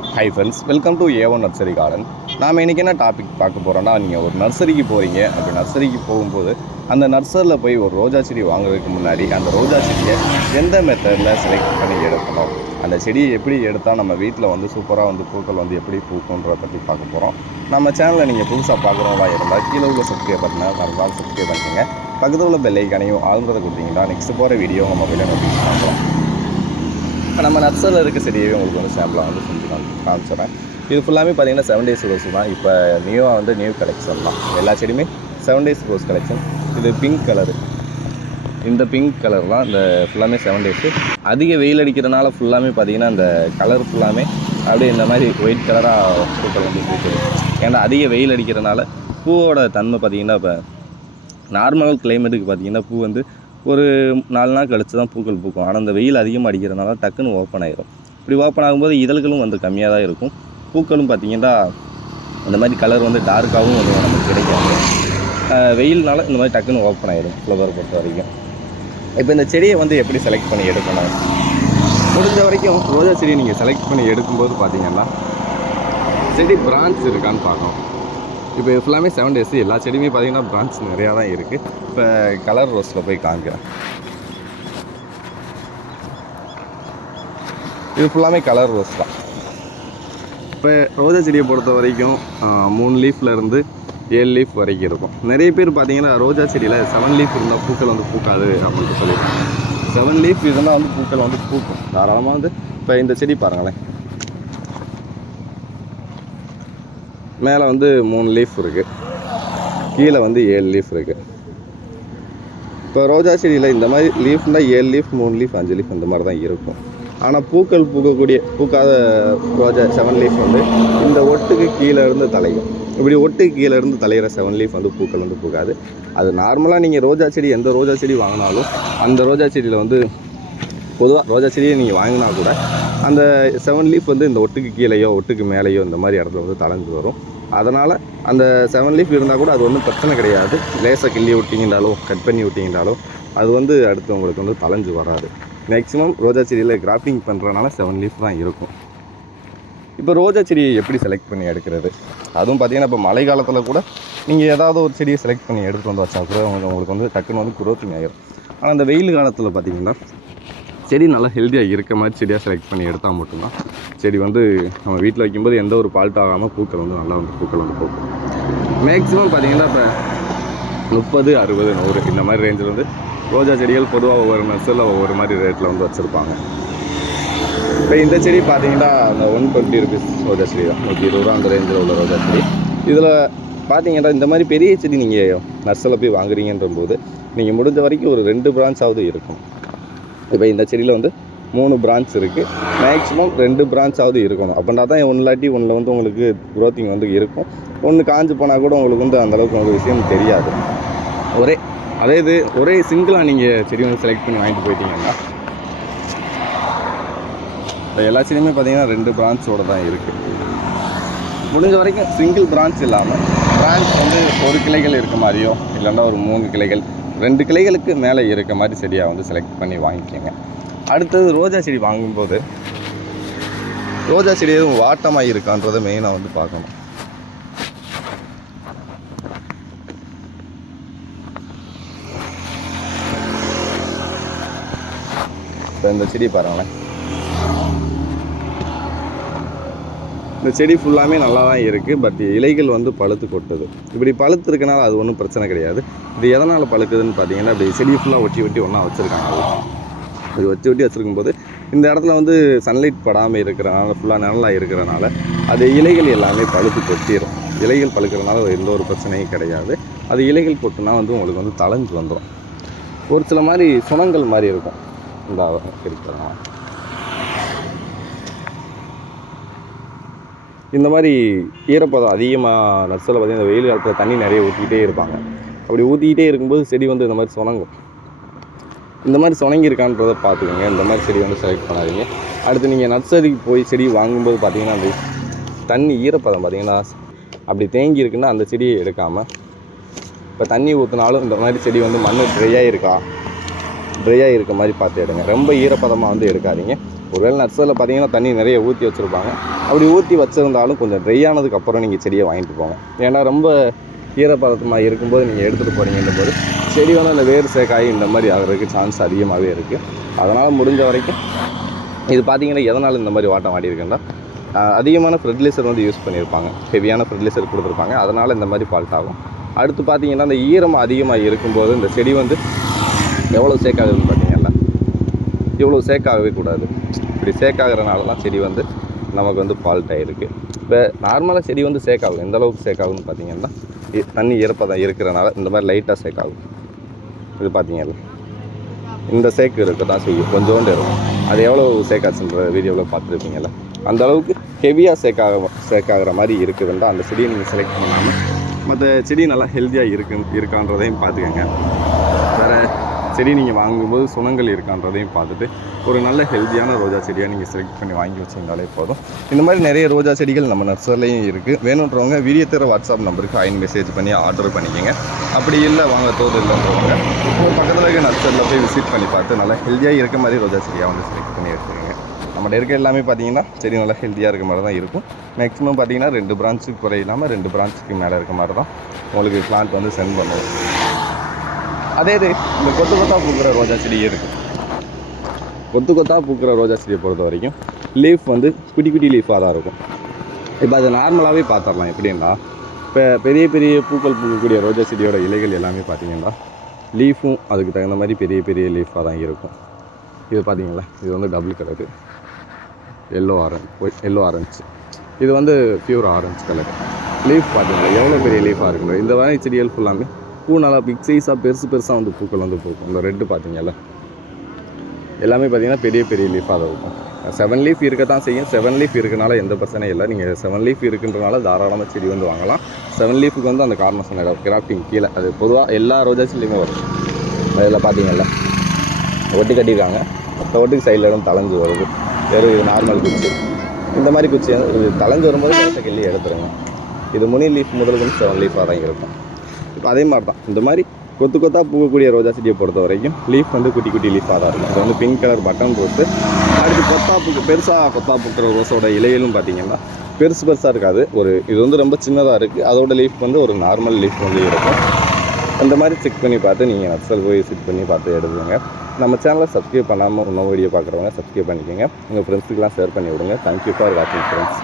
Hi friends welcome to A one nursery garden நாம் இன்றைக்கி என்ன டாபிக் பார்க்க போகிறோன்னா நீங்கள் ஒரு நர்சரிக்கு போகிறீங்க அப்படி நர்சரிக்கு போகும்போது அந்த நர்சரியில் போய் ஒரு ரோஜா செடி வாங்குறதுக்கு முன்னாடி அந்த ரோஜா செடியை எந்த மெத்தடில் செலக்ட் பண்ணி எடுக்கணும்? அந்த செடியை எப்படி எடுத்தால் நம்ம வீட்டில் வந்து சூப்பராக வந்து பூக்கள் வந்து எப்படி பூக்குன்றத பற்றி பார்க்க போகிறோம் நம்ம சேனலை நீங்கள் புதுசாக பார்க்குறவங்களா இருந்தால் கீழே உள்ள சப்ஸ்கிரைப் பண்ணால் மறந்தால் சப்ஸ்கிரைப் பண்ணிக்கோங்க. பக்கத்தில் உள்ள பெல்லைக்கானையும் ஆழ்ந்ததை கொடுத்தீங்கன்னா நெக்ஸ்ட் போகிற வீடியோ உங்கள் மொபைலில் நோட்டிஃபிகேஷன் பார்க்கலாம் இப்போ நம்ம நர்சரில் இருக்க செடியவே உங்களுக்கு வந்து சாம்பிளாக வந்து செஞ்சு காமி- இது ஃபுல்லாமே பார்த்தீங்கன்னா செவன் டேஸ் ரோஸ் தான். இப்போ நியூவாக வந்து நியூ கலெக்ஷன் தான். எல்லா செடியுமே செவன் டேஸ் ரோஸ் கலெக்ஷன் இது பிங்க் கலரு இந்த பிங்க் கலர் தான். இந்த ஃபுல்லாமே செவன் டேஸு அதிக வெயில் அடிக்கிறனால ஃபுல்லாமே பார்த்தீங்கன்னா அந்த கலர் ஃபுல்லாமே அப்படியே இந்த மாதிரி ஒயிட் கலராக பூக்கள் வந்து பூக்குது. ஏன்னா அதிக வெயில் அடிக்கிறனால பூவோட தன்மை பார்த்திங்கன்னா இப்போ நார்மல் கிளைமேட்டுக்கு பார்த்தீங்கன்னா பூ வந்து ஒரு நாலு நாள் கழித்து தான் பூக்கள் பூக்கும். ஆனால் இந்த வெயில் அதிகமாக அடிக்கிறதுனால டக்குன்னு ஓப்பன் ஆகிரும் இப்படி ஓப்பன் ஆகும்போது இதழ்களும் வந்து கம்மியாக தான் இருக்கும். பூக்களும் பார்த்தீங்கன்னா இந்த மாதிரி கலர் வந்து டார்க்காகவும் வந்து நமக்கு கிடைக்காது. வெயில்னால இந்த மாதிரி டக்குன்னு ஓப்பன் ஆகிடும் ஃப்ளவர் பொறுத்த வரைக்கும். இப்போ இந்த செடியை வந்து எப்படி செலக்ட் பண்ணி எடுக்கணும்? முடிஞ்ச வரைக்கும் ரோஜா செடியை நீங்கள் செலக்ட் பண்ணி எடுக்கும்போது பார்த்தீங்கன்னா செடி பிரான்ச் இருக்கான்னு பார்க்கணும். இப்போ இது ஃபுல்லாமே செவன் டேஸ் எல்லா செடியுமே பார்த்தீங்கன்னா பிரான்ச் நிறையா தான் இருக்குது இப்போ கலர் ரோஸில் போய் காமிக்கிறேன் இது ஃபுல்லாமே கலர் ரோஸ் தான். இப்போ ரோஜா செடியை பொறுத்த வரைக்கும் மூணு லீஃப்லேருந்து ஏழு லீஃப் வரைக்கும் இருக்கும். நிறைய பேர் பார்த்தீங்கன்னா ரோஜா செடியில் செவன் லீஃப் இருந்தால் பூக்கள் வந்து பூக்காது அப்படின்ட்டு சொல்லியிருக்காங்க. செவன் லீஃப் இருந்தால் வந்து பூக்கள் வந்து பூக்கும். தாராளமாக வந்து இப்போ இந்த செடி பாருங்களேன். மேலே வந்து மூணு லீஃப் இருக்குது கீழே வந்து ஏழு லீஃப் இருக்குது இப்போ ரோஜா செடியில் இந்த மாதிரி லீஃப்னால் ஏழு லீஃப் மூணு லீஃப் அஞ்சு லீஃப் இந்த மாதிரி தான் இருக்கும். ஆனால் பூக்கள் பூக்கக்கூடிய பூக்காத ரோஜா செவன் லீஃப் வந்து இந்த ஒட்டுக்கு கீழே இருந்து தலையும். இப்படி ஒட்டுக்கு கீழே இருந்து தலையிற செவன் லீஃப் வந்து பூக்கள் வந்து பூக்காது. அது நார்மலாக நீங்கள் ரோஜா செடி எந்த ரோஜா செடி வாங்கினாலும் அந்த ரோஜா செடியில் வந்து பொதுவாக ரோஜா செடியை நீங்கள் வாங்கினா கூட அந்த செவன் லீஃப் வந்து இந்த ஒட்டுக்கு கீழேயோ ஒட்டுக்கு மேலேயோ இந்த மாதிரி இடத்துல வந்து தளர்ந்து வரும். அதனால் அந்த செவன் லீஃப் இருந்தால் கூட அது ஒன்றும் பிரச்சனை கிடையாது. லேசாக கிள்ளி விட்டிங்கனாலும் கட் பண்ணி விட்டிங்கனாலும் அது வந்து அடுத்து உங்களுக்கு வந்து தளைஞ்சு வராது. மேக்ஸிமம் ரோஜா செடியில் கிராஃப்டிங் பண்ணுறதுனால செவன் லீஃப் தான் இருக்கும். இப்போ ரோஜா செடியை எப்படி செலக்ட் பண்ணி எடுக்கிறது? அதுவும் பார்த்தீங்கன்னா இப்போ மழை காலத்தில் கூட நீங்கள் ஏதாவது ஒரு செடியை செலக்ட் பண்ணி எடுத்துகிட்டு வந்து வச்சா கூட உங்களுக்கு வந்து டக்குன்னு வந்து குரோத்திங் ஆகிடும் ஆனால் அந்த வெயில் காலத்தில் பார்த்தீங்கன்னா செடி நல்லா ஹெல்த்தியாக இருக்க மாதிரி செடியாக செலக்ட் பண்ணி எடுத்தால் மட்டும்தான். செடி வந்து நம்ம வீட்டில் வைக்கும்போது எந்த ஒரு ஃபால்ட் ஆகாமல் பூக்கள் வந்து நல்லா வந்து பூக்கள் வந்து பூக்கும். மேக்ஸிமம் பார்த்தீங்கன்னா இப்போ முப்பது அறுபது நூறு இந்த மாதிரி ரேஞ்சில் வந்து ரோஜா செடிகள் பொதுவாக ஒவ்வொரு நர்சரியில் ஒவ்வொரு மாதிரி ரேட்டில் வந்து வச்சுருப்பாங்க. இப்போ இந்த செடி பார்த்தீங்கன்னா அந்த ஒன் டுவெண்ட்டி ருபீஸ் ரோஜா செடி தான். நூற்றி இருபது ரூபா அந்த ரேஞ்சில் உள்ள ரோஜா செடி. இதில் பார்த்தீங்கன்னா இந்த மாதிரி பெரிய செடி நீங்கள் நர்சரியில் போய் வாங்குறீங்கன்ற போது நீங்கள் முடிஞ்ச வரைக்கும் ஒரு ரெண்டு பிரான்ச்சாவது இருக்கும். இப்போ இந்த செடியில் வந்து மூணு பிரான்ச் இருக்குது மேக்ஸிமம் ரெண்டு பிரான்ச்சாவது இருக்கணும். அப்படின்னா தான் ஒன்று இல்லாட்டி ஒன்றில் வந்து உங்களுக்கு க்ரோத்திங் வந்து இருக்கும். ஒன்று காஞ்சு போனால் கூட உங்களுக்கு வந்து அந்தளவுக்கு வந்து விஷயம் தெரியாது. ஒரே அதே இது ஒரே சிங்கிளாக நீங்கள் செடி வந்து செலக்ட் பண்ணி வாங்கிட்டு போயிட்டீங்கன்னா இப்போ எல்லா செடியுமே பார்த்தீங்கன்னா ரெண்டு பிரான்ச்சோட தான் இருக்குது முடிஞ்ச வரைக்கும் சிங்கிள் பிரான்ச் இல்லாமல் பிரான்ச் வந்து ஒரு கிளைகள் இருக்க மாதிரியோ இல்லைன்னா ஒரு மூணு கிளைகள் ரெண்டு கிளைகளுக்கு மேலே இருக்க மாதிரி செடியாக வந்து செலக்ட் பண்ணி வாங்கிக்கோங்க. அடுத்தது ரோஜா செடி வாங்கும்போது ரோஜா செடி எதுவும் வாட்டமாக இருக்கான்றதை மெயினாக வந்து பார்க்கணும். இப்போ இந்த செடி பாருங்களேன். இந்த செடி ஃபுல்லாமே நல்லா தான் இருக்குது பட் இலைகள் வந்து பழுத்து கொட்டுது. இப்படி பழுத்து இருக்கனால அது ஒன்றும் பிரச்சனை கிடையாது. இது எதனால் பழுக்குதுன்னு பார்த்தீங்கன்னா இப்படி செடி ஃபுல்லாக ஒட்டி ஒட்டி ஒன்றா வச்சுருக்காங்க அது. இது வச்சு ஒட்டி வச்சுருக்கும் போது இந்த இடத்துல வந்து சன்லைட் படாமல் இருக்கிறனால ஃபுல்லாக நிழலாக இருக்கிறனால அது இலைகள் எல்லாமே பழுத்து கொட்டிடும் இலைகள் பழுக்கிறனால எந்த ஒரு பிரச்சனையும் கிடையாது. அது இலைகள் கொட்டுனா வந்து உங்களுக்கு வந்து தளஞ்சு வந்துடும் ஒரு சில மாதிரி சுணங்கள் மாதிரி இருக்கும். இந்த இருக்கிறதா இந்த மாதிரி ஈரப்பதம் அதிகமாக நர்சரில் பார்த்தீங்கன்னா வெயில் காலத்தில் தண்ணி நிறைய ஊற்றிக்கிட்டே இருப்பாங்க. அப்படி ஊற்றிக்கிட்டே இருக்கும்போது செடி வந்து இந்த மாதிரி சுணங்கும். இந்த மாதிரி சுணங்கியிருக்கான்றதை பார்த்துக்கோங்க. இந்த மாதிரி செடி வந்து செலக்ட் பண்ணாதீங்க. அடுத்து நீங்கள் நர்சரிக்கு போய் செடி வாங்கும்போது பார்த்தீங்கன்னா அந்த தண்ணி ஈரப்பதம் பார்த்தீங்கன்னா அப்படி தேங்கி இருக்குன்னா அந்த செடியை எடுக்காமல் இப்போ தண்ணி ஊற்றினாலும் இந்த மாதிரி செடி வந்து மண் ட்ரையாக இருக்கா ட்ரையாக இருக்க மாதிரி பார்த்து எடுங்க. ரொம்ப ஈரப்பதமாக வந்து எடுக்காதீங்க. ஒருவேளை நர்சரியில் பார்த்தீங்கன்னா தண்ணி நிறைய ஊற்றி வச்சுருப்பாங்க. அப்படி ஊற்றி வச்சுருந்தாலும் கொஞ்சம் ட்ரை ஆனதுக்கு அப்புறம் நீங்கள் செடியை வாங்கிட்டு போங்க. ஏன்னா ரொம்ப ஈரப்பதமாக இருக்கும்போது நீங்கள் எடுத்துகிட்டு போகிறீங்கன்ற போது செடி வந்து அந்த வேர் சேக்காயி இந்த மாதிரி ஆகிறதுக்கு சான்ஸ் அதிகமாகவே இருக்குது அதனால் முடிஞ்ச வரைக்கும் இது பார்த்தீங்கன்னா எதனால் இந்த மாதிரி வாட்டம் ஆடிருக்குன்னா அதிகமான ஃபெர்டிலைசர் வந்து யூஸ் பண்ணியிருப்பாங்க. ஹெவியான ஃபெர்டிலைசர் கொடுத்துருப்பாங்க. அதனால் இந்த மாதிரி ஃபால்ட் ஆகும். அடுத்து பார்த்தீங்கன்னா அந்த ஈரம் அதிகமாக இருக்கும்போது இந்த செடி வந்து எவ்வளோ சேக்காகுதுன்னு பார்த்தீங்கன்னா இவ்வளோ சேக்காகவே கூடாது. இப்படி சேக்காகிறனால தான் செடி வந்து நமக்கு வந்து ஃபால்ட் ஆகிருக்கு இப்போ நார்மலாக செடி வந்து சேக்காகும். எந்த அளவுக்கு சேக்காகும்னு பார்த்தீங்கன்னா இ- தண்ணி ஈரப்பதம் இருக்கிறனால இந்த மாதிரி லைட்டாக சேக்காகும். இது பார்த்தீங்கல்ல இந்த சேக்கு இருக்க தான் செய்யும். கொஞ்சோண்டு இருக்கும். அது எவ்வளோ சேக்காச்சுன்ற வீடியோவில் பார்த்துருப்பீங்கல்ல அந்த அளவுக்கு ஹெவியாக சேக்காக சேக்காகிற மாதிரி இருக்குதுன்றா அந்த செடியை நீங்கள் செலக்ட் பண்ணாமல் மற்ற செடி நல்லா ஹெல்த்தியாக இருக்கு இருக்கான்றதையும் பார்த்துக்கோங்க வேறு செடி நீங்கள் வாங்கும்போது சுணங்கள் இருக்கான்றதையும் பார்த்துட்டு ஒரு நல்ல ஹெல்த்தியான ரோஜா செடியாக நீங்கள் செலக்ட் பண்ணி வாங்கி வச்சிருந்தாலே போதும். இந்த மாதிரி நிறைய ரோஜா செடிகள் நம்ம நர்சரிலையும் இருக்குது வேணுன்றவங்க வீடியோ தர வாட்ஸ்அப் நம்பருக்கு அயன் மெசேஜ் பண்ணி ஆர்டர் பண்ணிக்கோங்க. அப்படி இல்லை வாங்க தோது இல்லைன்றவங்க உங்கள் பக்கத்தில் இருக்க நர்சரியில் போய் விசிட் பண்ணி பார்த்து நல்லா ஹெல்த்தியாக இருக்க மாதிரி ரோஜா செடியாக வந்து செலக்ட் பண்ணி எடுத்துக்கோங்க நம்மகிட்ட இருக்க எல்லாமே பார்த்தீங்கன்னா செடி நல்லா ஹெல்த்தியாக இருக்க மாதிரி தான் இருக்கும். மேக்ஸிமம் பார்த்தீங்கன்னா ரெண்டு பிரான்ச்சுக்கு குறையில்லாமல் ரெண்டு பிரான்ச்சுக்கு மேலே இருக்க மாதிரி தான் உங்களுக்கு பிளான்ட் வந்து சென்ட் பண்ணுவோம். அதே இது இந்த கொத்து கொத்தா பூக்கிற ரோஜா செடி இருக்குது கொத்து கொத்தாக பூக்கிற ரோஜா செடியை பொறுத்த வரைக்கும் லீஃப் வந்து குட்டி குட்டி லீஃபாக தான் இருக்கும். இப்போ அதை நார்மலாகவே பார்த்துடலாம். எப்படின்னா இப்போ பெரிய பெரிய பூக்கள் பூக்கக்கூடிய ரோஜா செடியோட இலைகள் எல்லாமே பார்த்தீங்கன்னா லீஃபும் அதுக்கு தகுந்த மாதிரி பெரிய பெரிய லீஃபாக தான் இருக்கும். இது பார்த்தீங்களா? இது வந்து double colour yellow orange yellow orange இது வந்து பியூர் ஆரஞ்சு கலர் லீஃப் பார்த்தீங்களா? எவ்வளோ பெரிய லீஃபாக இருக்கணும் இந்த மாதிரி செடிகள் ஃபுல்லாமே பூ நல்லா பிக் சைஸாக பெருசு பெருசாக வந்து பூக்கள் வந்து பூக்கும். இந்த ரெட்டு பார்த்தீங்கல்ல எல்லாமே பார்த்தீங்கன்னா பெரிய பெரிய லீஃபாக தான் இருக்கும். செவன் லீஃப் இருக்க தான் செய்யும். செவன் லீஃப் இருக்கனால எந்த பிரச்சனையும் இல்லை. நீங்கள் செவன் லீஃப் இருக்குன்றனால தாராளமாக செடி வந்து வாங்கலாம். செவன் லீஃபுக்கு வந்து அந்த கார்னஸ் கிராஃப்டிங் கீழே. அது பொதுவாக எல்லா ரோஜா செல்லியுமே வரும். அதில் பார்த்தீங்கல்ல ஒட்டி கட்டியிருக்காங்க. மற்ற ஒட்டுக்கு சைடில் இடம் தலைஞ்சு வருது. வெறும் இது நார்மல் குச்சி. இந்த மாதிரி குச்சி இது தலைஞ்சு வரும்போது லேசாக கிள்ளி எடுத்துருங்க. இது முனி லீஃப் முதல் வந்து செவன் லீஃபாக தான் இருக்கும். இப்போ அதே மாதிரி தான் இந்த மாதிரி கொத்து கொத்தாக பூக்கக்கூடிய ரோஜா செடியை பொறுத்த வரைக்கும் லீஃப் வந்து குட்டி குட்டி லீஃபாக தான் இருக்கும். இது வந்து பிங்க் கலர் பட்டன் ரோஸு அடுத்து கொத்தா பூக்கு பெருசாக கொத்தா பூக்கிற ரோஸோட இலையிலும் பார்த்தீங்கன்னா பெருசு பெருசாக இருக்காது. ஒரு இது வந்து ரொம்ப சின்னதாக இருக்குது அதோட லீஃப் வந்து ஒரு நார்மல் லீஃப் வந்து இருக்கும். அந்த மாதிரி செக் பண்ணி பார்த்து நீங்கள் நர்சல் போய் செக் பண்ணி பார்த்து எடுத்துங்க நம்ம சேனலை சப்ஸ்கிரைப் பண்ணாமல் இன்னும் வீடியோ பார்க்குறவங்க சப்ஸ்கிரைப் பண்ணிக்கோங்க. உங்கள் ஃப்ரெண்ட்ஸுக்கெலாம் ஷேர் பண்ணி விடுங்க தேங்க்யூ ஃபார் வாட்சிங் ஃப்ரெண்ட்ஸ்